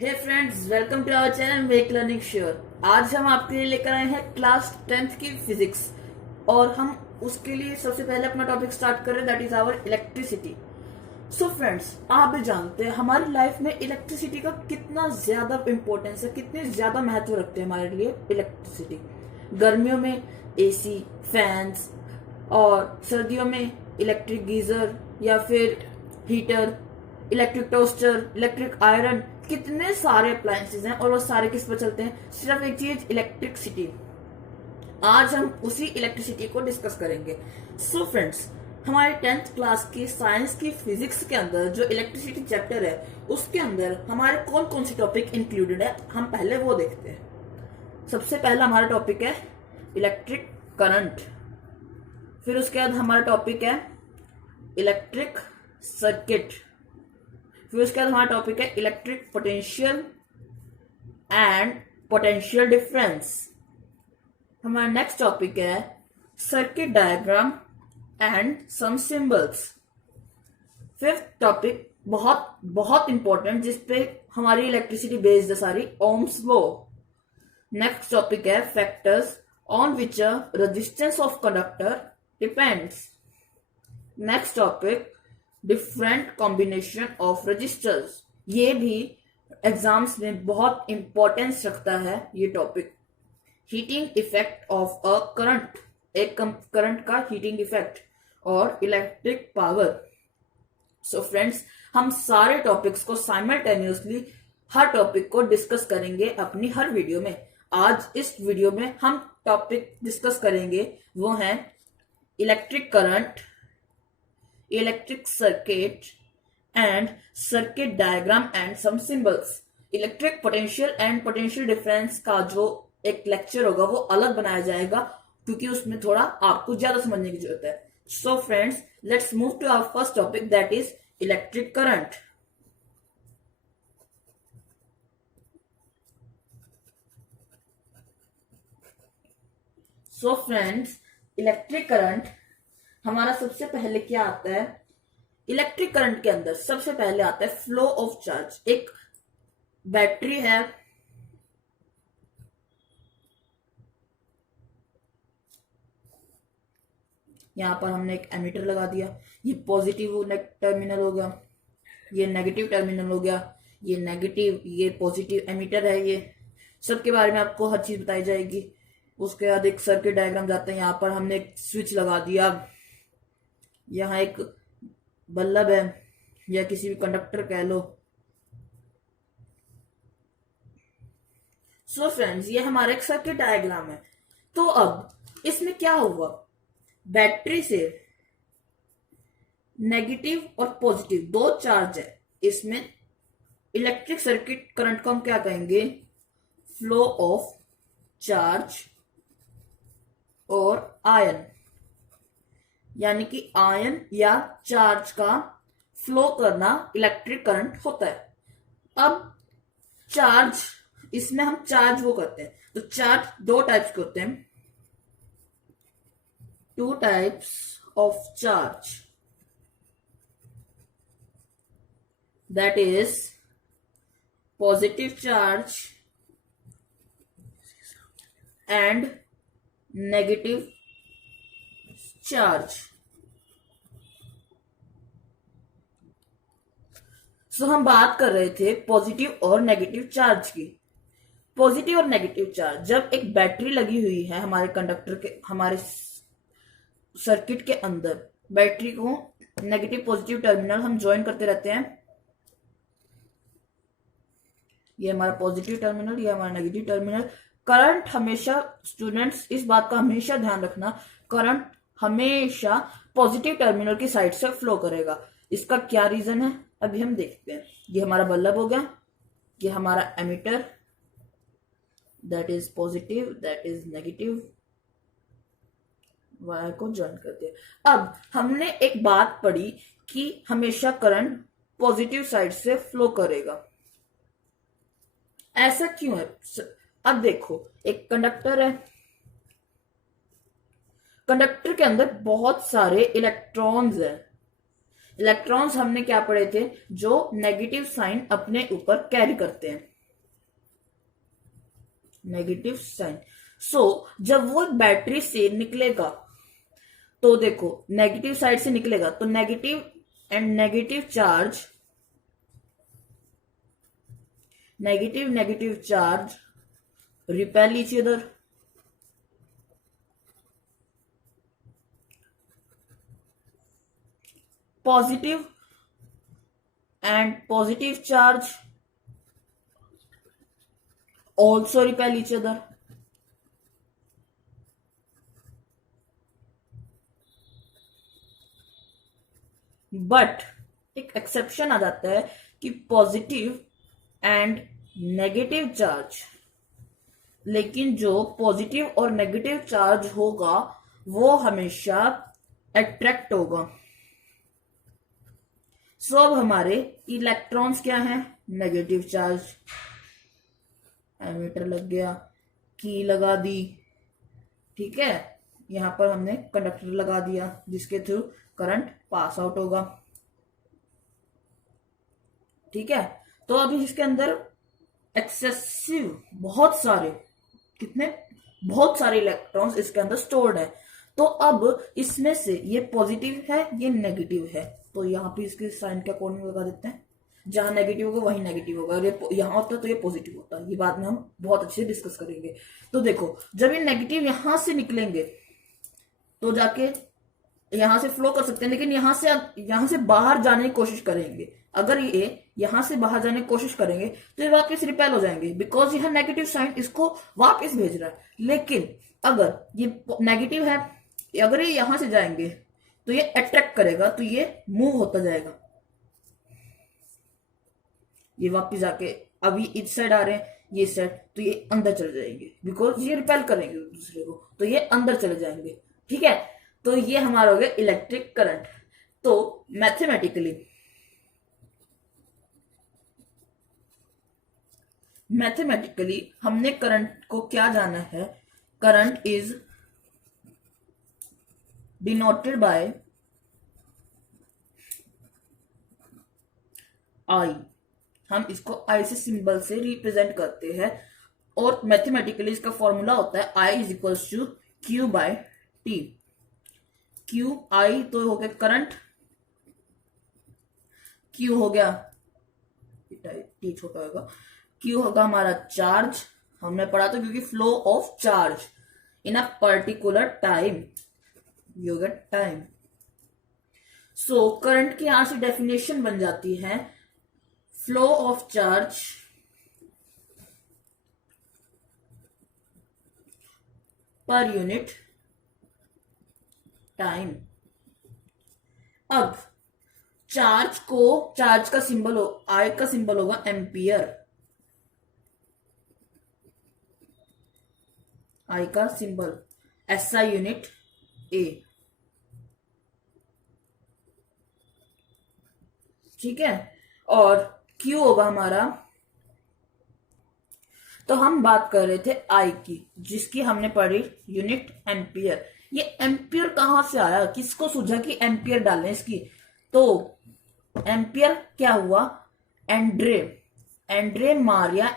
Hey friends, welcome to our channel make learning sure. आज हम आपके लिए लेकर आए हैं क्लास 10th की फिजिक्स और हम उसके लिए सबसे पहले अपना टॉपिक स्टार्ट कर रहे हैं, that is our electricity. So friends, आप भी जानते हैं हमारी लाइफ में इलेक्ट्रिसिटी का कितना ज्यादा इंपॉर्टेंस है, कितने ज्यादा महत्व रखते हैं हमारे लिए इलेक्ट्रिसिटी। गर्मियों में एसी, फैंस और सर्दियों में इलेक्ट्रिक गीजर या फिर heater, electric toaster, electric iron, कितने सारे अप्लायंसेज हैं और वो सारे किस पर चलते हैं? सिर्फ एक चीज, इलेक्ट्रिसिटी। आज हम उसी इलेक्ट्रिसिटी को डिस्कस करेंगे। सो फ्रेंड्स, हमारे 10th क्लास की साइंस की फिजिक्स के अंदर जो इलेक्ट्रिसिटी चैप्टर है उसके अंदर हमारे कौन कौन से टॉपिक इंक्लूडेड है, हम पहले वो देखते हैं। सबसे पहला हमारा टॉपिक है इलेक्ट्रिक करंट। फिर उसके बाद हमारा टॉपिक है इलेक्ट्रिक सर्किट। फिर उसके बाद हमारा टॉपिक है electric potential and potential difference. हमारा नेक्स्ट टॉपिक है circuit diagram and some symbols. Fifth topic बहुत बहुत इंपॉर्टेंट, जिसपे हमारी इलेक्ट्रिसिटी बेस्ड है सारी, ओम्स लॉ। नेक्स्ट टॉपिक है factors on which resistance of conductor depends. Next topic different combination of resistors. ये भी एग्जाम्स में बहुत इंपॉर्टेंस रखता है ये टॉपिक। Heating effect of a current, एक करंट का हीटिंग इफेक्ट, और इलेक्ट्रिक पावर। सो फ्रेंड्स, हम सारे टॉपिक्स को साइमल्टेनियसली हर टॉपिक को डिस्कस करेंगे अपनी हर वीडियो में। आज इस वीडियो में हम टॉपिक डिस्कस करेंगे वो है electric current, electric circuit and circuit diagram and some symbols. Electric potential and potential difference का जो एक लेक्चर होगा वो अलग बनाया जाएगा, क्योंकि उसमें थोड़ा आपको ज्यादा समझने की जरूरत है। So friends, let's move to our first topic, that is electric current. So friends, electric current हमारा सबसे पहले क्या आता है? इलेक्ट्रिक करंट के अंदर सबसे पहले आता है फ्लो ऑफ चार्ज। एक बैटरी है, यहां पर हमने एक एमीटर लगा दिया, ये पॉजिटिव टर्मिनल हो गया, ये नेगेटिव टर्मिनल हो गया, ये नेगेटिव, ये पॉजिटिव एमीटर है। ये सब के बारे में आपको हर चीज बताई जाएगी। उसके बाद एक सर्किट डायग्राम जाते हैं, यहाँ पर हमने एक स्विच लगा दिया, यहाँ एक बल्ब है या किसी भी कंडक्टर कह लो। सो फ्रेंड्स, ये हमारा एक सर्किट डायग्राम है। तो अब इसमें क्या हुआ? बैटरी से नेगेटिव और पॉजिटिव दो चार्ज है, इसमें इलेक्ट्रिक सर्किट करंट को हम क्या कहेंगे? फ्लो ऑफ चार्ज और आयन, यानी कि आयन या चार्ज का फ्लो करना इलेक्ट्रिक करंट होता है। अब चार्ज, इसमें हम चार्ज वो करते हैं, तो चार्ज दो टाइप्स के होते हैं, two types of charge, that is positive charge and negative charge. So हम बात कर रहे थे पॉजिटिव और नेगेटिव चार्ज की। पॉजिटिव और नेगेटिव चार्ज, जब एक बैटरी लगी हुई है हमारे कंडक्टर के, हमारे सर्किट के अंदर, बैटरी को नेगेटिव पॉजिटिव टर्मिनल हम ज्वाइन करते रहते हैं। ये हमारा पॉजिटिव टर्मिनल, ये हमारा नेगेटिव टर्मिनल। करंट हमेशा, स्टूडेंट्स इस बात का हमेशा ध्यान रखना, करंट हमेशा पॉजिटिव टर्मिनल की साइड से फ्लो करेगा। इसका क्या रीजन है अभी हम देखते हैं। ये हमारा बल्ब हो गया, ये हमारा ammeter, that is positive, that is negative, wire को ज्वाइन कर दिया। अब हमने एक बात पढ़ी कि हमेशा करंट पॉजिटिव साइड से फ्लो करेगा। ऐसा क्यों है? अब देखो, एक कंडक्टर है, कंडक्टर के अंदर बहुत सारे इलेक्ट्रॉन्स हैं। इलेक्ट्रॉन्स हमने क्या पढ़े थे? जो नेगेटिव साइन अपने ऊपर कैरी करते हैं। Negative sign. सो जब वो बैटरी से निकलेगा तो देखो नेगेटिव साइड से निकलेगा तो negative and negative charge, negative charge repel each other. Positive and positive charge also repel each other. But एक एक्सेप्शन आ जाता है कि पॉजिटिव एंड नेगेटिव चार्ज, लेकिन जो पॉजिटिव और नेगेटिव चार्ज होगा वो हमेशा अट्रैक्ट होगा। सो अब हमारे इलेक्ट्रॉन्स क्या हैं? Negative charge. एमीटर लग गया, की लगा दी, ठीक है, यहां पर हमने कंडक्टर लगा दिया जिसके थ्रू करंट पास आउट होगा, ठीक है। तो अभी इसके अंदर एक्सेसिव बहुत सारे, कितने, बहुत सारे इलेक्ट्रॉन्स इसके अंदर स्टोर्ड है। तो अब इसमें से ये पॉजिटिव है, ये नेगेटिव है, तो यहाँ पे इसके साइन के अकॉर्डिंग लगा देते हैं। जहां नेगेटिव होगा वही नेगेटिव होगा, और ये यहाँ होता है तो ये पॉजिटिव होता है। ये बाद में हम बहुत अच्छे से डिस्कस करेंगे। तो देखो जब ये नेगेटिव यहां से निकलेंगे तो जाके यहां से फ्लो कर सकते हैं, लेकिन यहां से बाहर जाने की कोशिश करेंगे। अगर ये यहां से बाहर जाने की कोशिश करेंगे तो ये वापस रिपेल हो जाएंगे, बिकॉज यह नेगेटिव साइन इसको वापस भेज रहा है। लेकिन अगर ये नेगेटिव है, अगर ये यहां से जाएंगे तो ये अट्रैक्ट करेगा, तो ये मूव होता जाएगा। ये वापस जाके अभी इस साइड आ रहे हैं, ये साइड, तो ये अंदर चले जाएंगे, बिकॉज ये रिपेल करेंगे दूसरे को, तो ये अंदर चले जाएंगे, ठीक है। तो ये हमारा हो गया इलेक्ट्रिक करंट। तो मैथमेटिकली हमने करंट को क्या जाना है? करंट इज डिनोटेड बाय आई। हम इसको आई से सिंबल से रिप्रेजेंट करते हैं, और मैथमेटिकली इसका फॉर्मूला होता है I is equals to Q by T. Q I तो हो गया करंट, क्यू हो गया, टी छोटा होगा, क्यू होगा हमारा चार्ज, हमने पढ़ा था, क्योंकि flow of charge in a particular time, ये हो गया टाइम। सो करंट की यहां से डेफिनेशन बन जाती है flow of charge per unit time. अब चार्ज का सिंबल आई का सिंबल होगा एम्पियर, आई का सिंबल, एसआई यूनिट ए, ठीक है। और क्यू होगा हमारा, तो हम बात कर रहे थे आई की, जिसकी हमने पढ़ी यूनिट एम्पियर। ये एम्पियर कहां से आया, किसको सूझा कि एम्पियर डालें इसकी? तो एम्पियर क्या हुआ? एंड्रे मारिया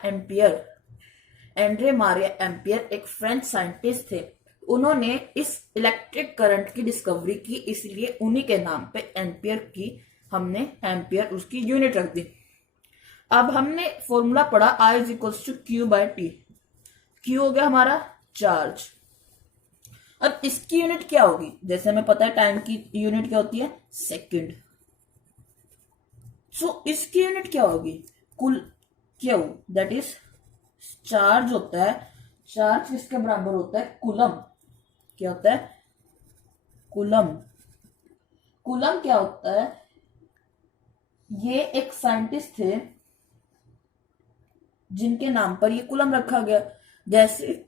एम्पियर एक फ्रेंच साइंटिस्ट थे। उन्होंने इस इलेक्ट्रिक करंट की डिस्कवरी की, इसलिए उन्हीं के नाम पे एम्पियर की हमने एम्पियर उसकी यूनिट रख दी। अब हमने फॉर्मूला पढ़ा I is equals to Q by T. Q हो गया हमारा चार्ज। अब इसकी यूनिट क्या होगी? जैसे हमें पता है टाइम की यूनिट क्या होती है? सेकंड। सो इसकी यूनिट क्या होगी? कुल क्यू, दैट इज चार्ज होता है, चार्ज किसके बराबर होता है? कूलम। क्या होता है? कूलम। कूलम क्या होता है? ये एक साइंटिस्ट थे जिनके नाम पर ये कूलम रखा गया। जैसे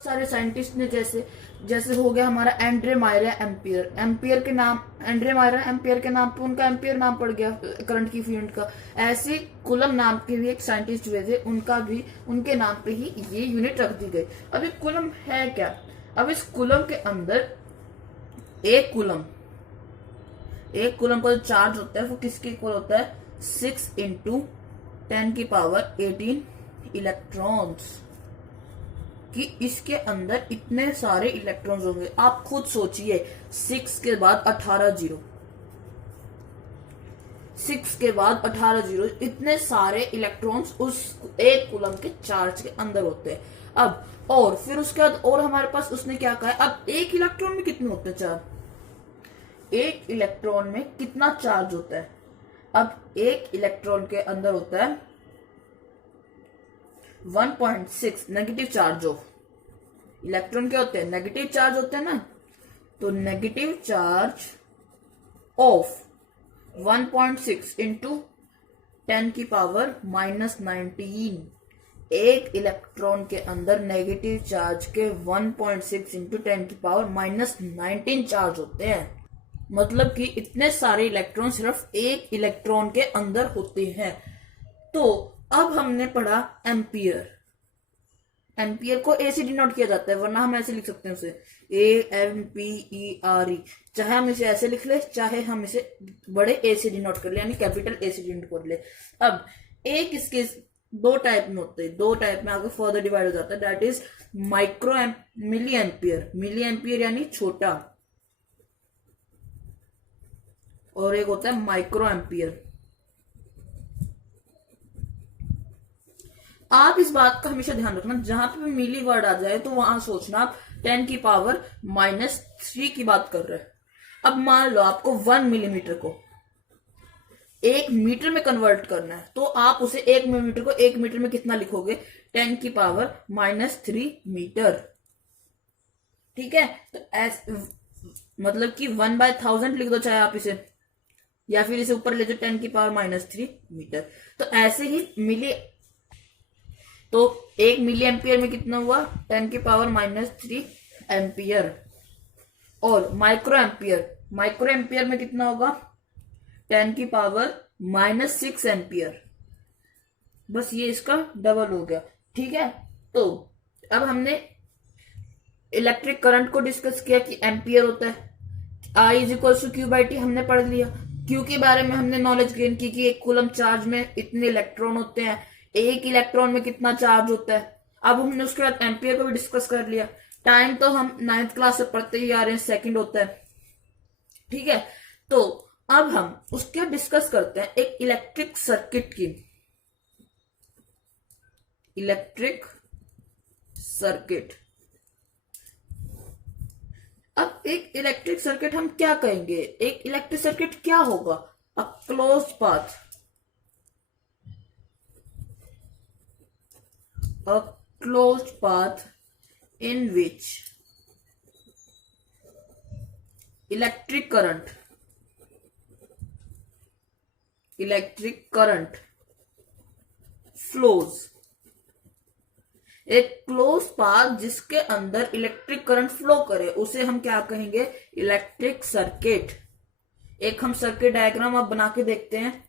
सारे साइंटिस्ट ने, जैसे हो गया हमारा एंड्रे मायरा एम्पियर के नाम, एंड्रे मायरा एम्पियर के नाम पे उनका एम्पियर नाम पड़ गया करंट की यूनिट का। ऐसे कूलम नाम के भी एक साइंटिस्ट हुए थे, उनका भी उनके नाम पे ही ये यूनिट रख दी गई। अब ये कूलम है क्या? अब इस कूलम के अंदर एक कूलम का जो चार्ज होता है वो किसके इक्वल होता है? 6 × 10⁻18 इलेक्ट्रॉन्स। कि इसके अंदर इतने सारे इलेक्ट्रॉन्स होंगे। आप खुद सोचिए, 6 के बाद 18 जीरो, 6 के बाद 18 जीरो, इतने सारे इलेक्ट्रॉन्स उस एक कूलम के चार्ज के अंदर होते हैं। अब और फिर उसके बाद और हमारे पास उसने क्या कहा है, अब एक इलेक्ट्रॉन में कितने होते हैं चार्ज, एक इलेक्ट्रॉन में कितना चार्ज होता है। अब एक इलेक्ट्रॉन के अंदर होता है 1.6 नेगेटिव चार्ज ऑफ, इलेक्ट्रॉन क्या होते हैं, नेगेटिव चार्ज होते हैं ना, तो नेगेटिव चार्ज ऑफ 1.6 इंटू 10 की पावर -19, एक इलेक्ट्रॉन के अंदर नेगेटिव चार्ज के 1.6 इंटू 10 की पावर -19 चार्ज होते हैं। मतलब कि इतने सारे इलेक्ट्रॉन सिर्फ एक इलेक्ट्रॉन के अंदर होते हैं। तो अब हमने पढ़ा एम्पियर, एम्पियर को ए से डिनोट किया जाता है, वरना हम ऐसे लिख सकते हैं उसे AMPERE, चाहे हम इसे ऐसे लिख ले, चाहे हम इसे बड़े ए से डिनोट कर ले, यानी कैपिटल ए से डिनोट कर ले। अब एक इसके दो टाइप में होते हैं, दो टाइप में आगे फर्दर डिवाइड हो जाता है, that is micro milli ampere, milli ampere यानी छोटा, और एक होता है माइक्रो एम्पियर। आप इस बात का हमेशा ध्यान रखना, जहां पे मिली वर्ड आ जाए तो वहां सोचना आप 10 की पावर -3 की बात कर रहे हैं। अब मान लो आपको 1 मिलीमीटर को 1 मीटर में कन्वर्ट करना है, तो आप उसे 1 मिलीमीटर को 1 मीटर में कितना लिखोगे, 10 की पावर -3 मीटर। ठीक है, तो मतलब कि 1/1000 लिख दो चाहे आप इसे, या फिर इसे ऊपर ले जाओ 10 की पावर -3 मीटर। तो ऐसे ही मिली, तो 1 मिली एम्पियर में कितना हुआ, 10 की पावर -3 एम्पियर। और माइक्रो एम्पियर, माइक्रो एम्पियर में कितना होगा, 10 की पावर -6 एम्पियर। बस ये इसका डबल हो गया। ठीक है, तो अब हमने इलेक्ट्रिक करंट को डिस्कस किया कि एम्पियर होता है, I is equal to Q/T हमने पढ़ लिया। Q के बारे में हमने नॉलेज गेन की कि एक कूलम चार्ज में इतने इलेक्ट्रॉन होते हैं, एक इलेक्ट्रॉन में कितना चार्ज होता है। अब हमने उसके बाद एम्पियर को भी डिस्कस कर लिया। टाइम तो हम 9th क्लास से पढ़ते ही आ रहे हैं, सेकंड होता है। ठीक है, तो अब हम उसके डिस्कस करते हैं एक इलेक्ट्रिक सर्किट की, इलेक्ट्रिक सर्किट। अब एक इलेक्ट्रिक सर्किट हम क्या कहेंगे, एक इलेक्ट्रिक सर्किट क्या होगा, a closed path, a closed path in which electric current flows। एक क्लोज पाथ जिसके अंदर इलेक्ट्रिक करंट फ्लो करे उसे हम क्या कहेंगे, इलेक्ट्रिक सर्किट। एक हम सर्किट डायग्राम अब बना के देखते हैं।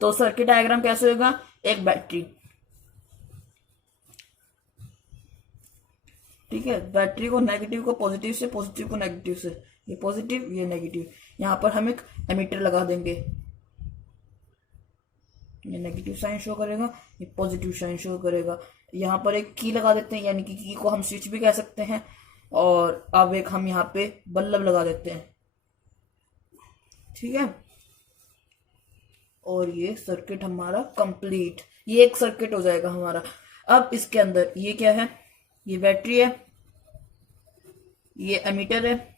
तो सर्किट डायग्राम कैसे होगा, एक बैटरी, ठीक है, बैटरी को नेगेटिव को पॉजिटिव से, पॉजिटिव को नेगेटिव से, ये पॉजिटिव ये नेगेटिव। यहां पर हम एक एमीटर लगा देंगे, ये नेगेटिव साइन शो करेगा, ये पॉजिटिव साइन शो करेगा। यहाँ पर एक की लगा देते हैं, यानी कि की को हम स्विच भी कह सकते हैं। और अब एक हम यहाँ पे बल्ब लगा देते हैं। ठीक है, और ये सर्किट हमारा कंप्लीट, ये एक सर्किट हो जाएगा हमारा। अब इसके अंदर ये क्या है, ये बैटरी है, ये एमीटर है,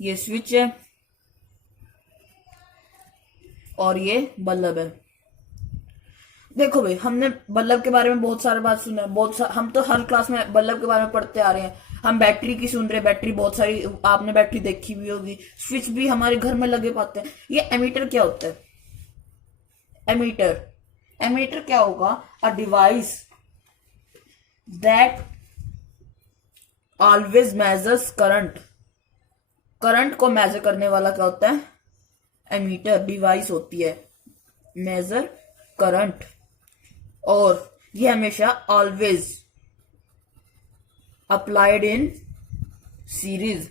ये स्विच है, और ये बल्ब है। देखो भाई, हमने बल्ब के बारे में बहुत सारे बात सुना है, हम तो हर क्लास में बल्ब के बारे में पढ़ते आ रहे हैं। हम बैटरी की सुन रहे हैं, बैटरी बहुत सारी आपने बैटरी देखी भी होगी, स्विच भी हमारे घर में लगे पाते हैं। ये एमीटर क्या होता है, एमीटर क्या होगा, a device that always measures current को मेजर करने वाला क्या होता है, एमीटर डिवाइस होती है, मेजर करंट। और ये हमेशा always applied in series,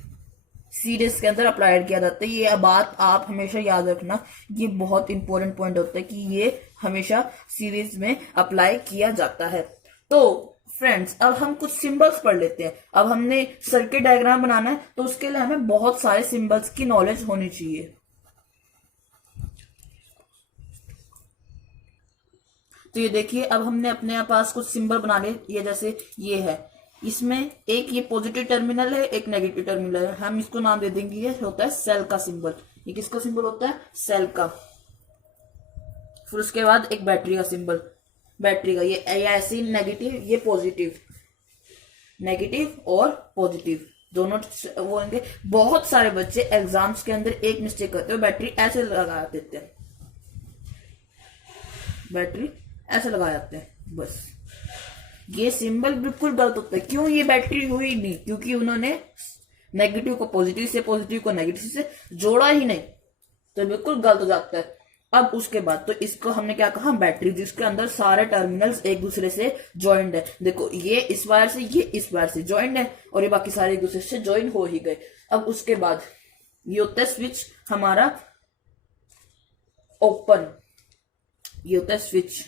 series के अंदर अप्लाइड किया जाता है। ये बात आप हमेशा याद रखना, ये बहुत इंपॉर्टेंट पॉइंट होता है कि ये हमेशा सीरीज में अप्लाई किया जाता है। तो फ्रेंड्स, अब हम कुछ सिंबल्स पढ़ लेते हैं। अब हमने सर्किट डायग्राम बनाना है, तो उसके लिए हमें बहुत सारे सिंबल्स की नॉलेज होनी चाहिए। तो ये देखिए, अब हमने अपने पास कुछ सिंबल बना लिए। ये जैसे ये है, इसमें एक ये पॉजिटिव टर्मिनल है, एक नेगेटिव टर्मिनल है। हम इसको नाम दे देंगे, ये होता है सेल का सिंबल। ये किसका सिंबल होता है? सेल का। फिर उसके बाद एक बैटरी का सिंबल, बैटरी का। ये ऐसे नेगेटिव, ये पॉजिटिव, नेगेटिव और पॉजिटिव दोनों वो होंगे। बहुत सारे बच्चे एग्जाम्स के अंदर एक मिस्टेक करते हैं, बैटरी ऐसे लगा देते हैं, बैटरी ऐसे लगा जाते हैं। बस ये सिंबल बिल्कुल गलत होता है। क्यों? ये बैटरी हुई नहीं, क्योंकि उन्होंने नेगेटिव को पॉजिटिव से, पॉजिटिव को नेगेटिव से जोड़ा ही नहीं, तो बिल्कुल गलत हो जाता है। अब उसके बाद तो इसको हमने क्या कहा? बैटरी, जिसके अंदर सारे टर्मिनल्स एक दूसरे से ज्वाइंट है। देखो, ये इस वायर से, ये इस वायर से ज्वाइंट है, और ये बाकी सारे एक दूसरे से ज्वाइन हो ही गए। अब उसके बाद ये होता है स्विच हमारा ओपन, ये होता है स्विच,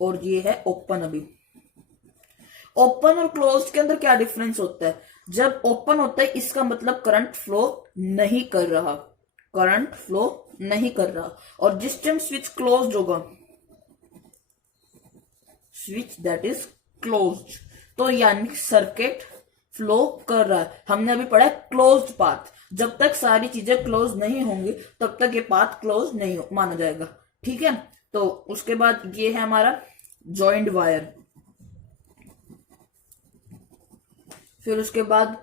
और ये है ओपन। अभी ओपन और क्लोज के अंदर क्या डिफरेंस होता है? जब ओपन होता है, इसका मतलब करंट फ्लो नहीं कर रहा, करंट फ्लो नहीं कर रहा। और जिस टाइम स्विच क्लोज्ड होगा, स्विच दैट इज क्लोज्ड, तो यानी सर्किट फ्लो कर रहा है। हमने अभी पढ़ा क्लोज्ड पाथ। जब तक सारी चीजें क्लोज नहीं होंगी, तब तक ये पाथ क्लोज नहीं माना जाएगा। ठीक है। तो उसके बाद ये है हमारा जॉइंट वायर। फिर उसके बाद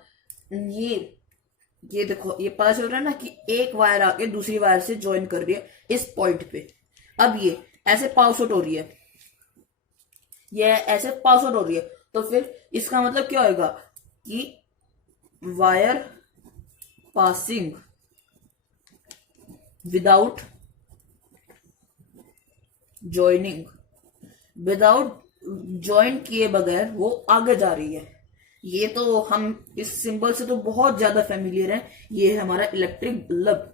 ये देखो, ये पता चल रहा है ना कि एक वायर आके दूसरी वायर से ज्वाइन कर रही है इस पॉइंट पे। अब ये ऐसे पास आउट हो रही है, ये ऐसे पास आउट हो रही है, तो फिर इसका मतलब क्या होगा कि wire passing without joining, without join किए बगैर वो आगे जा रही है। ये तो हम इस सिंबल से तो बहुत ज्यादा फेमिलियर है। ये है हमारा इलेक्ट्रिक बल्ब,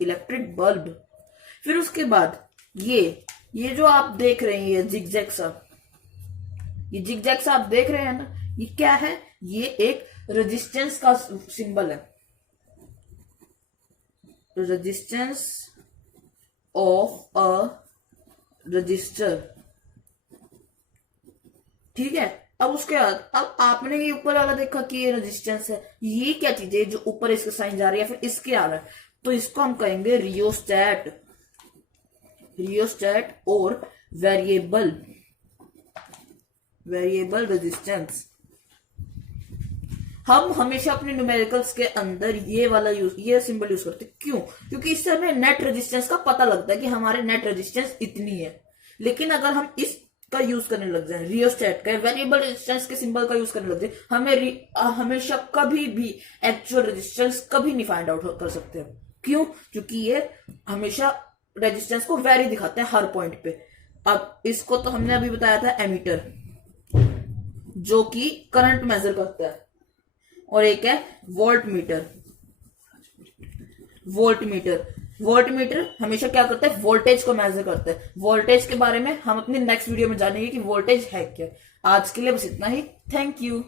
इलेक्ट्रिक बल्ब। फिर उसके बाद ये जो आप देख रहे हैं, ये जिगजैग सा, ये जिगजैग सा आप देख रहे हैं ना, ये क्या है? ये एक रेजिस्टेंस का सिंबल है, रेजिस्टेंस ऑफ अ रजिस्टर। ठीक है। अब उसके बाद, अब आपने ये ऊपर वाला देखा कि ये रेजिस्टेंस है, ये क्या चीज है जो ऊपर इसके साइन जा रही है, फिर इसके आ रहा है, तो इसको हम कहेंगे रियोस्टैट, रियोस्टैट और वेरिएबल, वेरिएबल रेजिस्टेंस। हम हमेशा अपने न्यूमेरिकल्स के अंदर ये वाला ये सिंबल यूज करते हैं। क्यों? क्योंकि इससे हमें नेट रेजिस्टेंस का पता लगता है कि हमारे नेट रेजिस्टेंस इतनी है। लेकिन अगर हम इसका यूज करने लग जाए, रियोस्टेट का, वेरिएबल रेजिस्टेंस के सिंबल का यूज करने लग जाए, हमें हमेशा कभी भी एक्चुअल रेजिस्टेंस कभी नहीं फाइंड आउट कर सकते। क्यों? क्योंकि ये हमेशा रेजिस्टेंस को वेरी दिखाते हैं हर पॉइंट पे। अब इसको तो हमने अभी बताया था एमीटर, जो कि करंट मेजर करता है, और एक है volt meter. Volt meter, volt meter हमेशा क्या करता है? वोल्टेज को मेजर करता है। वोल्टेज के बारे में हम अपनी नेक्स्ट वीडियो में जानेंगे कि वोल्टेज है क्या। आज के लिए बस इतना ही। Thank you.